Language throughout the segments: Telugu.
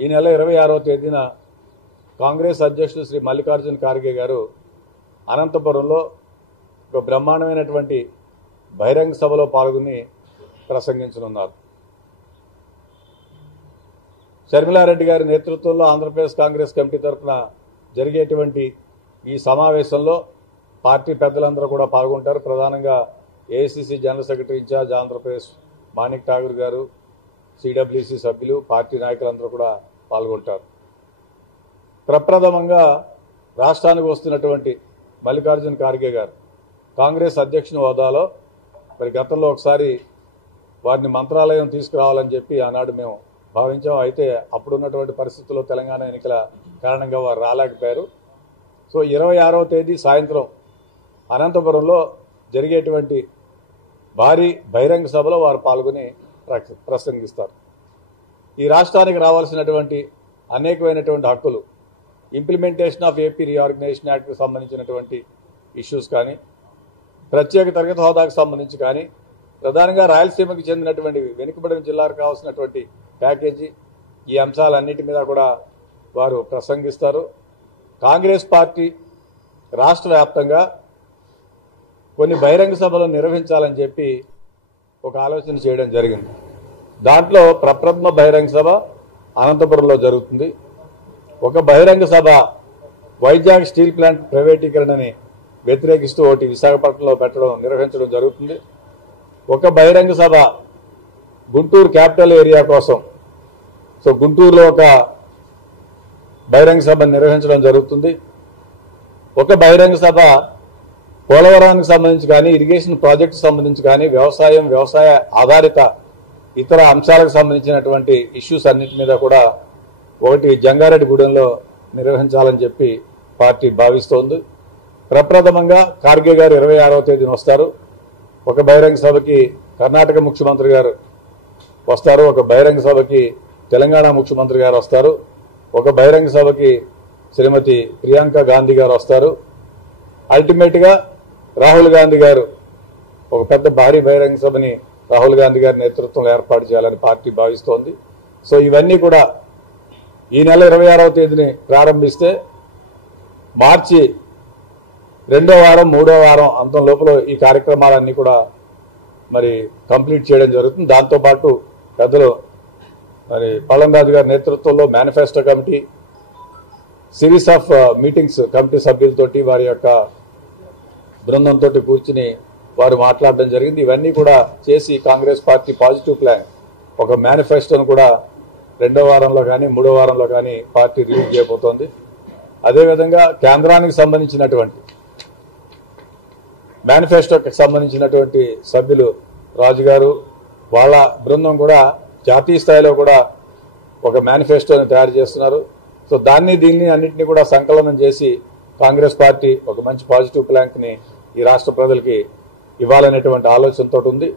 ఈ నెల 26వ తేదీన కాంగ్రెస్ అధ్యక్షుడు శ్రీ మల్లికార్జున ఖార్గే గారు అనంతపురంలో ఒక బ్రహ్మాండమైనటువంటి బహిరంగ సభలో పాల్గొని ప్రసంగించనున్నారు. షర్మిలారెడ్డి గారి నేతృత్వంలో ఆంధ్రప్రదేశ్ కాంగ్రెస్ కమిటీ తరఫున జరిగేటువంటి ఈ సమావేశంలో పార్టీ పెద్దలందరూ కూడా పాల్గొంటారు. ప్రధానంగా AICC general secretary incharge Andhra Pradesh Manik Tagore గారు, సిడబ్ల్యూసి సభ్యులు, పార్టీ నాయకులందరూ కూడా పాల్గొంటారు. ప్రప్రథమంగా రాష్ట్రానికి వస్తున్నటువంటి మల్లికార్జున ఖార్గే గారు కాంగ్రెస్ అధ్యక్షుని హోదాలో మరి గతంలో ఒకసారి వారిని మంత్రాలయం తీసుకురావాలని చెప్పి ఆనాడు మేము భావించాం. అయితే అప్పుడున్నటువంటి పరిస్థితుల్లో తెలంగాణ ఎన్నికల కారణంగా వారు రాలేకపోయారు. సో 26వ తేదీ సాయంత్రం అనంతపురంలో జరిగేటువంటి భారీ బహిరంగ సభలో వారు పాల్గొని ప్రసంగిస్తారు. ఈ రాష్ట్రానికి రావాల్సినటువంటి అనేకమైనటువంటి హక్కులు, ఇంప్లిమెంటేషన్ ఆఫ్ ఏపీ రీఆర్గనైజేషన్ యాక్ట్కి సంబంధించినటువంటి ఇష్యూస్ కానీ, ప్రత్యేక తరగతి హోదాకు సంబంధించి కానీ, ప్రధానంగా రాయలసీమకు చెందినటువంటి వెనుకబడిన జిల్లాకు కావాల్సినటువంటి ప్యాకేజీ, ఈ అంశాలన్నిటి మీద కూడా వారు ప్రసంగిస్తారు. కాంగ్రెస్ పార్టీ రాష్ట్ర వ్యాప్తంగా కొన్ని బహిరంగ సభలు నిర్వహించాలని చెప్పి ఒక ఆలోచన చేయడం జరిగింది. దాంట్లో ప్రప్రథమ బహిరంగ సభ అనంతపురంలో జరుగుతుంది. ఒక బహిరంగ సభ వైజాగ్ స్టీల్ ప్లాంట్ ప్రైవేటీకరణని వ్యతిరేకిస్తూ ఒకటి విశాఖపట్నంలో నిర్వహించడం జరుగుతుంది. ఒక బహిరంగ సభ గుంటూరు క్యాపిటల్ ఏరియా కోసం, సో గుంటూరులో ఒక బహిరంగ సభను నిర్వహించడం జరుగుతుంది. ఒక బహిరంగ సభ పోలవరానికి సంబంధించి కానీ, ఇరిగేషన్ ప్రాజెక్టు సంబంధించి కానీ, వ్యవసాయ ఆధారిత ఇతర అంశాలకు సంబంధించినటువంటి ఇష్యూస్ అన్నిటి మీద కూడా ఒకటి జంగారెడ్డిగూడెంలో నిర్వహించాలని చెప్పి పార్టీ భావిస్తోంది. ప్రప్రథమంగా ఖార్గే గారు 26వ తేదీన వస్తారు. ఒక బహిరంగ సభకి కర్ణాటక ముఖ్యమంత్రి గారు వస్తారు. ఒక బహిరంగ సభకి తెలంగాణ ముఖ్యమంత్రి గారు వస్తారు. ఒక బహిరంగ సభకి శ్రీమతి ప్రియాంక గాంధీ గారు వస్తారు. అల్టిమేట్గా రాహుల్ గాంధీ గారు ఒక పెద్ద భారీ బహిరంగ సభని రాహుల్ గాంధీ గారి నేతృత్వంలో ఏర్పాటు చేయాలని పార్టీ భావిస్తోంది. సో ఇవన్నీ కూడా ఈ నెల 26వ తేదీని ప్రారంభిస్తే మార్చి 2వ వారం 3వ వారం అంతం లోపల ఈ కార్యక్రమాలన్నీ కూడా మరి కంప్లీట్ చేయడం జరుగుతుంది. దాంతోపాటు పెద్దలు మరి పల్లంరాజు గారి నేతృత్వంలో manifesto committee, series of meetings committee సభ్యులతోటి వారి యొక్క బృందంతో కూర్చుని వారు మాట్లాడడం జరిగింది. ఇవన్నీ కూడా చేసి కాంగ్రెస్ పార్టీ పాజిటివ్ ప్లాన్, ఒక మేనిఫెస్టోను కూడా 2వ వారంలో కానీ 3వ వారంలో కానీ పార్టీ రిలీజ్ చేయబోతోంది. అదేవిధంగా కేంద్రానికి సంబంధించినటువంటి మేనిఫెస్టోకి సంబంధించినటువంటి సభ్యులు రాజు గారు వాళ్ళ బృందం కూడా జాతీయ స్థాయిలో కూడా ఒక మేనిఫెస్టోని తయారు చేస్తున్నారు. సో దీన్ని అన్నింటినీ కూడా సంకలనం చేసి కాంగ్రెస్ పార్టీ ఒక మంచి పాజిటివ్ ప్లాన్ని ఈ రాష్ట్ర ప్రజలకి ఇవ్వాలనేటువంటి ఆలోచనతో ఉంది.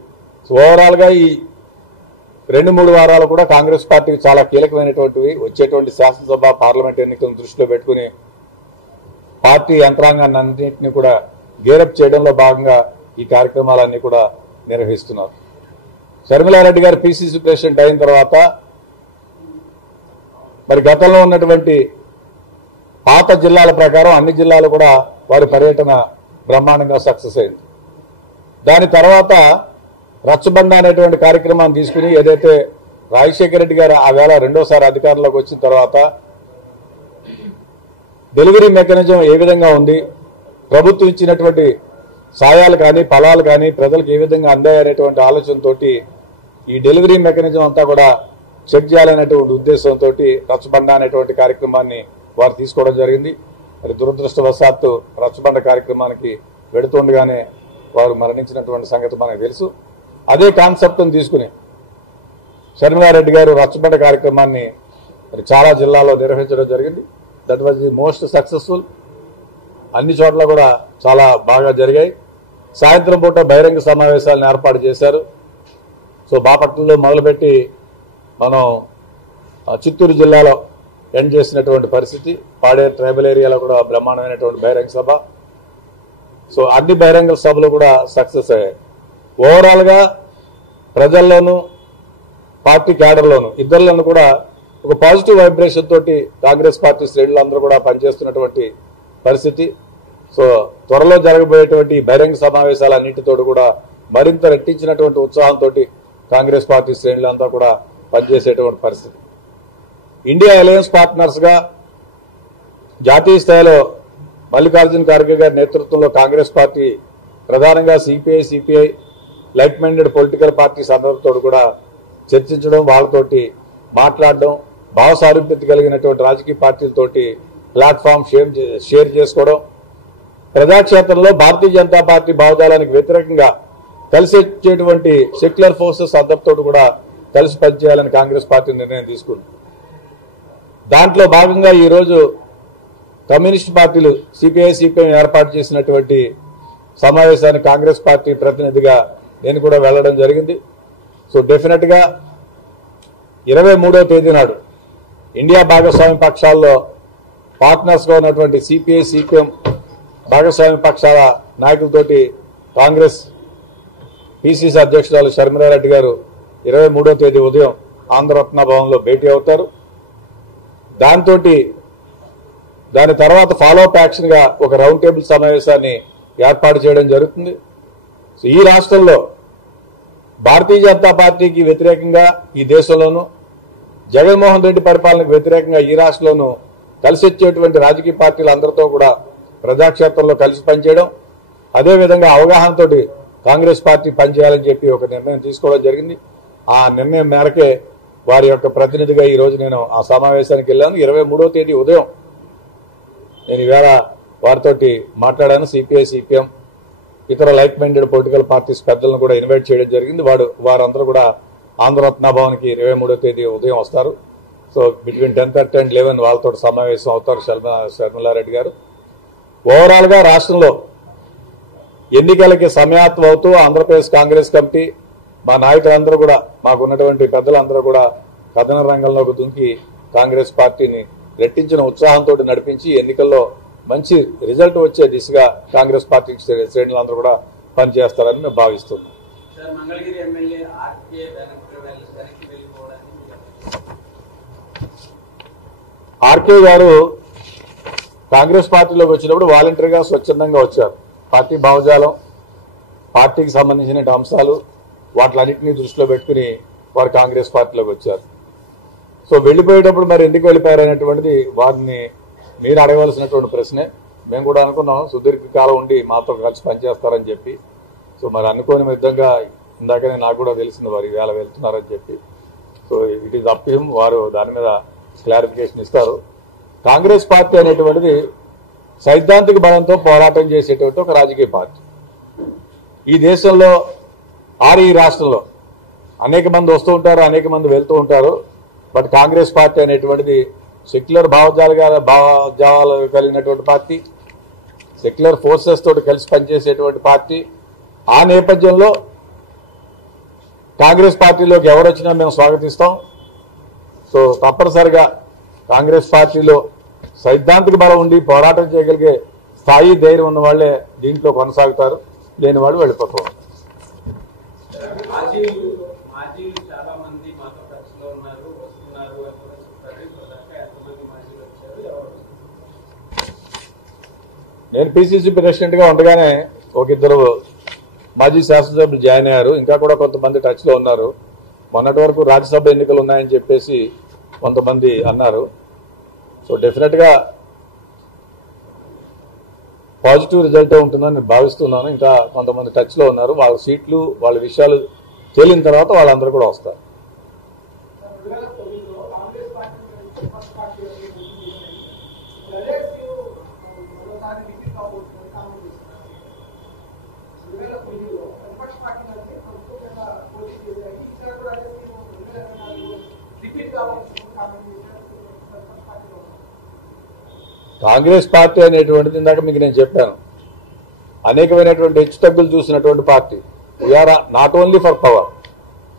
సో ఓవరాల్గా ఈ 2-3 వారాలు కూడా కాంగ్రెస్ పార్టీకి చాలా కీలకమైనటువంటివి. వచ్చేటువంటి శాసనసభ, పార్లమెంట్ ఎన్నికలను దృష్టిలో పెట్టుకుని పార్టీ యంత్రాంగాన్ని అన్నింటినీ కూడా గేరప్ చేయడంలో భాగంగా ఈ కార్యక్రమాలన్నీ కూడా నిర్వహిస్తున్నారు. షర్మిలారెడ్డి గారు పిసిసి ప్రెసిడెంట్ అయిన తర్వాత మరి గతంలో ఉన్నటువంటి పాత జిల్లాల ప్రకారం అన్ని జిల్లాలు కూడా వారి పర్యటన బ్రహ్మాండంగా సక్సెస్ అయింది. దాని తర్వాత రచ్చబండ అనేటువంటి కార్యక్రమాన్ని తీసుకుని ఏదైతే రాజశేఖర రెడ్డి గారు ఆ వేళ 2వసారి అధికారంలోకి వచ్చిన తర్వాత డెలివరీ మెకానిజం ఏ విధంగా ఉంది, ప్రభుత్వం ఇచ్చినటువంటి సాయాలు కానీ ఫలాలు కానీ ప్రజలకు ఏ విధంగా అందాయనేటువంటి ఆలోచనతో ఈ డెలివరీ మెకానిజం అంతా కూడా చెక్ చేయాలనేటువంటి ఉద్దేశంతో రచ్చబండ అనేటువంటి కార్యక్రమాన్ని వారు తీసుకోవడం జరిగింది. మరి దురదృష్టవశాత్తు రచ్చబండ కార్యక్రమానికి వెడుతుండగానే వారు మరణించినటువంటి సంగతి మనకు తెలుసు. అదే కాన్సెప్ట్ను తీసుకుని షర్మిలారెడ్డి గారు రచ్చబండ కార్యక్రమాన్ని మరి చాలా జిల్లాల్లో నిర్వహించడం జరిగింది. That was the most successful. అన్ని చోట్ల కూడా చాలా బాగా జరిగాయి. సాయంత్రం పూట బహిరంగ సమావేశాలను ఏర్పాటు చేశారు. సో బాపట్లలో మొదలుపెట్టి మనం చిత్తూరు జిల్లాలో ఎండ్ చేసినటువంటి పరిస్థితి, పాడేరు ట్రైబల్ ఏరియాలో కూడా బ్రహ్మాండమైనటువంటి బహిరంగ సభ. సో అన్ని బహిరంగ సభలు కూడా సక్సెస్ అయ్యాయి. ఓవరాల్గా ప్రజల్లోనూ పార్టీ క్యాడర్లోనూ ఇద్దరిలోనూ కూడా ఒక పాజిటివ్ వైబ్రేషన్ తోటి కాంగ్రెస్ పార్టీ శ్రేణులందరూ కూడా పనిచేస్తున్నటువంటి పరిస్థితి. సో త్వరలో జరగబోయేటువంటి బహిరంగ సమావేశాలన్నింటితో కూడా మరింత రెట్టించినటువంటి ఉత్సాహంతో కాంగ్రెస్ పార్టీ శ్రేణులంతా కూడా పనిచేసేటువంటి పరిస్థితి. ఇండియా అలయన్స్ పార్ట్నర్స్ గా జాతీయ స్థాయిలో మల్లికార్జున ఖార్గే గారి నేతృత్వంలో కాంగ్రెస్ పార్టీ ప్రధానంగా CPI like minded political parties అందరితో కూడా చర్చించడం, వాళ్ళతోటి మాట్లాడడం, భావ సారూప్యత కలిగినటువంటి రాజకీయ పార్టీలతోటి ప్లాట్ఫామ్ షేర్ చేసుకోవడం, ప్రజాక్షేత్రంలో భారతీయ జనతా పార్టీ భావజాలానికి వ్యతిరేకంగా కలిసి వచ్చేటువంటి సెక్యులర్ ఫోర్సెస్ అందరితో కూడా కలిసి పనిచేయాలని కాంగ్రెస్ పార్టీ నిర్ణయం తీసుకుంది. దాంట్లో భాగంగా ఈ రోజు కమ్యూనిస్ట్ పార్టీలు సిపిఐ ఏర్పాటు చేసినటువంటి సమావేశానికి కాంగ్రెస్ పార్టీ ప్రతినిధిగా నేను కూడా వెళ్లడం జరిగింది. సో డెఫినెట్ గా 23వ తేదీ నాడు ఇండియా భాగస్వామ్య పక్షాల్లో పార్ట్నర్స్ గా ఉన్నటువంటి సిపిఐ భాగస్వామ్య పక్షాల నాయకులతోటి కాంగ్రెస్ పిసిసి అధ్యక్షురాలు షర్మిలారెడ్డి గారు 23వ తేదీ ఉదయం ఆంధ్రరత్న భవన్లో భేటీ అవుతారు. దాని తర్వాత ఫాలోఅప్ యాక్షన్ గా ఒక రౌండ్ టేబుల్ సమావేశాన్ని ఏర్పాటు చేయడం జరుగుతుంది. సో ఈ రాష్ట్రంలో భారతీయ జనతా పార్టీకి వ్యతిరేకంగా ఈ దేశంలోనూ, జగన్మోహన్ రెడ్డి పరిపాలనకు వ్యతిరేకంగా ఈ రాష్ట్రంలోనూ కలిసి వచ్చేటువంటి రాజకీయ పార్టీలు అందరితో కూడా ప్రజాక్షేత్రంలో కలిసి పనిచేయడం, అదేవిధంగా అవగాహనతో కాంగ్రెస్ పార్టీ పనిచేయాలని చెప్పి ఒక నిర్ణయం తీసుకోవడం జరిగింది. ఆ నిర్ణయం మేరకే వారి యొక్క ప్రతినిధిగా ఈ రోజు నేను ఆ సమావేశానికి వెళ్ళాను. 23వ తేదీ ఉదయం నేను ఈవేళ వారితోటి మాట్లాడాను. సిపిఎం ఇతర లైక్ మైండెడ్ పొలిటికల్ పార్టీస్ పెద్దలను కూడా ఇన్వైట్ చేయడం జరిగింది. వారందరూ కూడా ఆంధ్రరత్న భవన్కి 23వ తేదీ ఉదయం వస్తారు. సో బిట్వీన్ 10:30 and 11 వాళ్ళతో సమావేశం అవుతారు షర్మిలారెడ్డి గారు. ఓవరాల్ గా రాష్ట్రంలో ఎన్నికలకి సమయాత్వం అవుతూ ఆంధ్రప్రదేశ్ కాంగ్రెస్ కమిటీ, మా నాయకులందరూ కూడా, మాకున్నటువంటి పెద్దలందరూ కూడా కథన రంగంలోకి దుంకి కాంగ్రెస్ పార్టీని రెట్టించిన ఉత్సాహంతో నడిపించి ఎన్నికల్లో మంచి రిజల్ట్ వచ్చే దిశగా కాంగ్రెస్ పార్టీ శ్రేణులందరూ కూడా పనిచేస్తారని మేము భావిస్తున్నాం. ఆర్కే గారు కాంగ్రెస్ పార్టీలోకి వచ్చినప్పుడు వాలంటరీగా స్వచ్ఛందంగా వచ్చారు. పార్టీ భావజాలం, పార్టీకి సంబంధించిన అంశాలు వాటిలన్నింటినీ దృష్టిలో పెట్టుకుని వారు కాంగ్రెస్ పార్టీలోకి వచ్చారు. సో వెళ్లిపోయేటప్పుడు మరి ఎందుకు వెళ్లిపోయారు అనేటువంటిది వారిని మీరు అడగవలసినటువంటి ప్రశ్నే. మేము కూడా అనుకున్నాం సుదీర్ఘకాలం ఉండి మాతో కలిసి పనిచేస్తారని చెప్పి. సో మరి అనుకోని విధంగా ఇందాకనే నాకు కూడా తెలిసింది వారు ఈవేళ వెళ్తున్నారని చెప్పి. So it is up to him, వారు దాని మీద క్లారిఫికేషన్ ఇస్తారు. కాంగ్రెస్ పార్టీ అనేటువంటిది సైద్ధాంతిక బలంతో పోరాటం చేసేటువంటి ఒక రాజకీయ పార్టీ. ఈ దేశంలో ఈ రాష్ట్రంలో అనేక మంది వస్తూ ఉంటారు, అనేక మంది వెళ్తూ ఉంటారు. బట్ కాంగ్రెస్ పార్టీ అనేటువంటిది సెక్యులర్ భావజాలు కలిగినటువంటి పార్టీ, సెక్యులర్ ఫోర్సెస్ తోటి కలిసి పనిచేసేటువంటి పార్టీ. ఆ నేపథ్యంలో కాంగ్రెస్ పార్టీలోకి ఎవరు వచ్చినా మేము స్వాగతిస్తాం. సో తప్పనిసరిగా కాంగ్రెస్ పార్టీలో సైద్ధాంతిక బలం ఉండి పోరాటం చేయగలిగే స్థాయి, ధైర్యం ఉన్న వాళ్లే దీంట్లో కొనసాగుతారు, లేని వాళ్ళు వెళ్ళిపోతారు. నేను పిసిసి ప్రెసిడెంట్ గా ఉండగానే ఒక ఇద్దరు మాజీ శాసనసభ్యులు జాయిన్ అయ్యారు. ఇంకా కూడా కొంతమంది టచ్ లో ఉన్నారు. మొన్నటి వరకు రాజ్యసభ ఎన్నికలు ఉన్నాయని చెప్పేసి కొంతమంది అన్నారు. సో డెఫినెట్ గా పాజిటివ్ రిజల్ట్ ఉంటుందని నేను భావిస్తున్నాను. ఇంకా కొంతమంది టచ్ లో ఉన్నారు. వాళ్ళ సీట్లు, వాళ్ళ విషయాలు తేలిన తర్వాత వాళ్ళందరూ కూడా వస్తారు. కాంగ్రెస్ పార్టీ అనేటువంటిది ఇందాక మీకు నేను చెప్పాను, అనేకమైనటువంటి హెచ్చుతగ్గులు చూసినటువంటి party. We're not only for power.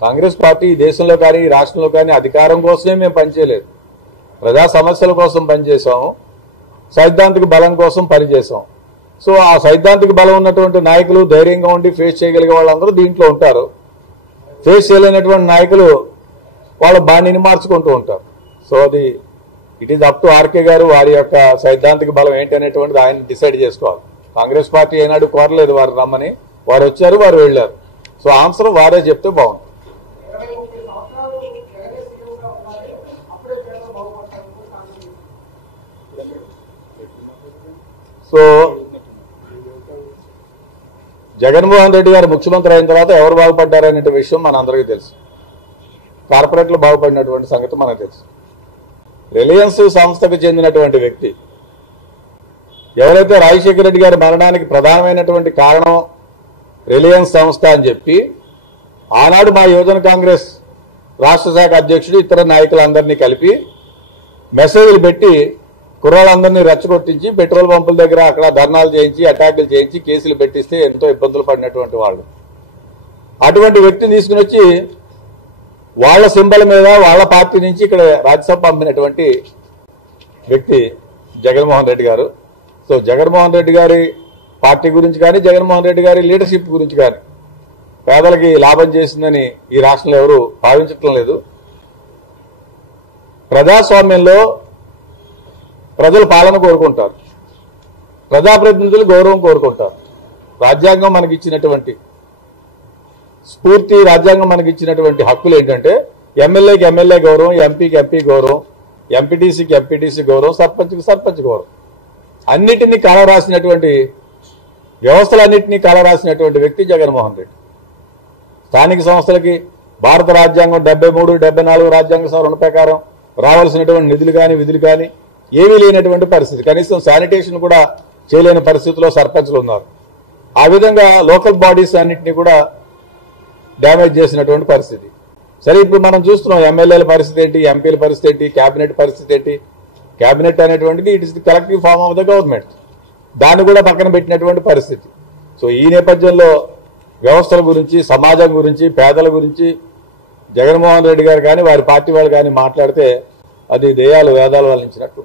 Congress party ఈ దేశంలో కానీ ఈ రాష్ట్రంలో కానీ అధికారం కోసమే మేము పనిచేయలేదు. ప్రజా సమస్యల కోసం పనిచేశాము, సైద్ధాంతిక బలం కోసం పనిచేశాం. సో ఆ సైద్ధాంతిక బలం ఉన్నటువంటి నాయకులు, ధైర్యంగా ఉండి ఫేస్ చేయగలిగే వాళ్ళందరూ దీంట్లో ఉంటారు. ఫేస్ చేయలేనటువంటి నాయకులు వాళ్ళ బాణీని మార్చుకుంటూ ఉంటారు. సో అది it is up to RK గారు వారి యొక్క సైద్ధాంతిక బలం ఏంటి అనేటువంటిది ఆయన డిసైడ్ చేసుకోవాలి. కాంగ్రెస్ పార్టీ ఏనాడు కోరలేదు వారు రమ్మని, వారు వచ్చారు, వారు వెళ్ళారు. సో ఆన్సర్ వారే చెప్తే బాగుంటుంది. సో జగన్మోహన్ రెడ్డి గారు ముఖ్యమంత్రి అయిన తర్వాత ఎవరు బాగుపడ్డారనే విషయం మనందరికీ తెలుసు. కార్పొరేట్లు బాగుపడినటువంటి సంగతి మనకు తెలుసు. రిలయన్స్ సంస్థకు చెందినటువంటి వ్యక్తి ఎవరైతే రాజశేఖర రెడ్డి గారి మరణానికి ప్రధానమైనటువంటి కారణం రిలయన్స్ సంస్థ అని చెప్పి ఆనాడు మా యువజన కాంగ్రెస్ రాష్ట్ర శాఖ అధ్యక్షుడు ఇతర నాయకులందరినీ కలిపి మెసేజ్లు పెట్టి కుర్రాళ్ళందరినీ రెచ్చగొట్టించి పెట్రోల్ పంపుల దగ్గర అక్కడ ధర్నాలు చేయించి అటాకులు చేయించి కేసులు పెట్టిస్తే ఎంతో ఇబ్బందులు పడినటువంటి వాళ్ళు. అటువంటి వ్యక్తిని తీసుకుని వచ్చి వాళ్ల సింబల్ మీద వాళ్ల పార్టీ నుంచి ఇక్కడ రాజ్యసభ పంపినటువంటి వ్యక్తి జగన్మోహన్ రెడ్డి గారు. సో జగన్మోహన్ రెడ్డి గారి పార్టీ గురించి కానీ జగన్మోహన్ రెడ్డి గారి లీడర్షిప్ గురించి కానీ పేదలకి లాభం చేసిందని ఈ రాష్ట్రంలో ఎవరు భావించటం లేదు. ప్రజాస్వామ్యంలో ప్రజలు పాలన కోరుకుంటారు, ప్రజాప్రతినిధులు గౌరవం కోరుకుంటారు. రాజ్యాంగం మనకి ఇచ్చినటువంటి స్ఫూర్తి, రాజ్యాంగం మనకి ఇచ్చినటువంటి హక్కులు ఏంటంటే ఎమ్మెల్యేకి ఎమ్మెల్యే గౌరవం, ఎంపీకి ఎంపీ గౌరవం, ఎంపీటీసీకి ఎంపీటీసీ గౌరవం, సర్పంచ్కి సర్పంచ్ గౌరవం. అన్నిటినీ కాలరాసినటువంటి వ్యవస్థలన్నింటినీ కాలరాసినటువంటి వ్యక్తి జగన్మోహన్ రెడ్డి. స్థానిక సంస్థలకి భారత రాజ్యాంగం 73, 74 రాజ్యాంగ సవరణ ప్రకారం రావాల్సినటువంటి నిధులు కానీ విధులు కానీ ఏమీ లేనటువంటి పరిస్థితి. కనీసం శానిటేషన్ కూడా చేయలేని పరిస్థితిలో సర్పంచ్లు ఉన్నారు. ఆ విధంగా లోకల్ బాడీస్ అన్నింటినీ కూడా డ్యామేజ్ చేసినటువంటి పరిస్థితి. సరే, ఇప్పుడు మనం చూస్తున్నాం ఎమ్మెల్యేల పరిస్థితి ఏంటి, ఎంపీల పరిస్థితి ఏంటి, కేబినెట్ పరిస్థితి ఏంటి. కేబినెట్ అనేటువంటిది it is the collective form of the government. దాన్ని కూడా పక్కన పెట్టినటువంటి పరిస్థితి. సో ఈ నేపథ్యంలో వ్యవస్థల గురించి, సమాజం గురించి, పేదల గురించి జగన్మోహన్ రెడ్డి గారు కానీ వారి పార్టీ వాళ్ళు కానీ మాట్లాడితే అది దెయ్యాలు వేదాలు వల్లించినట్టు.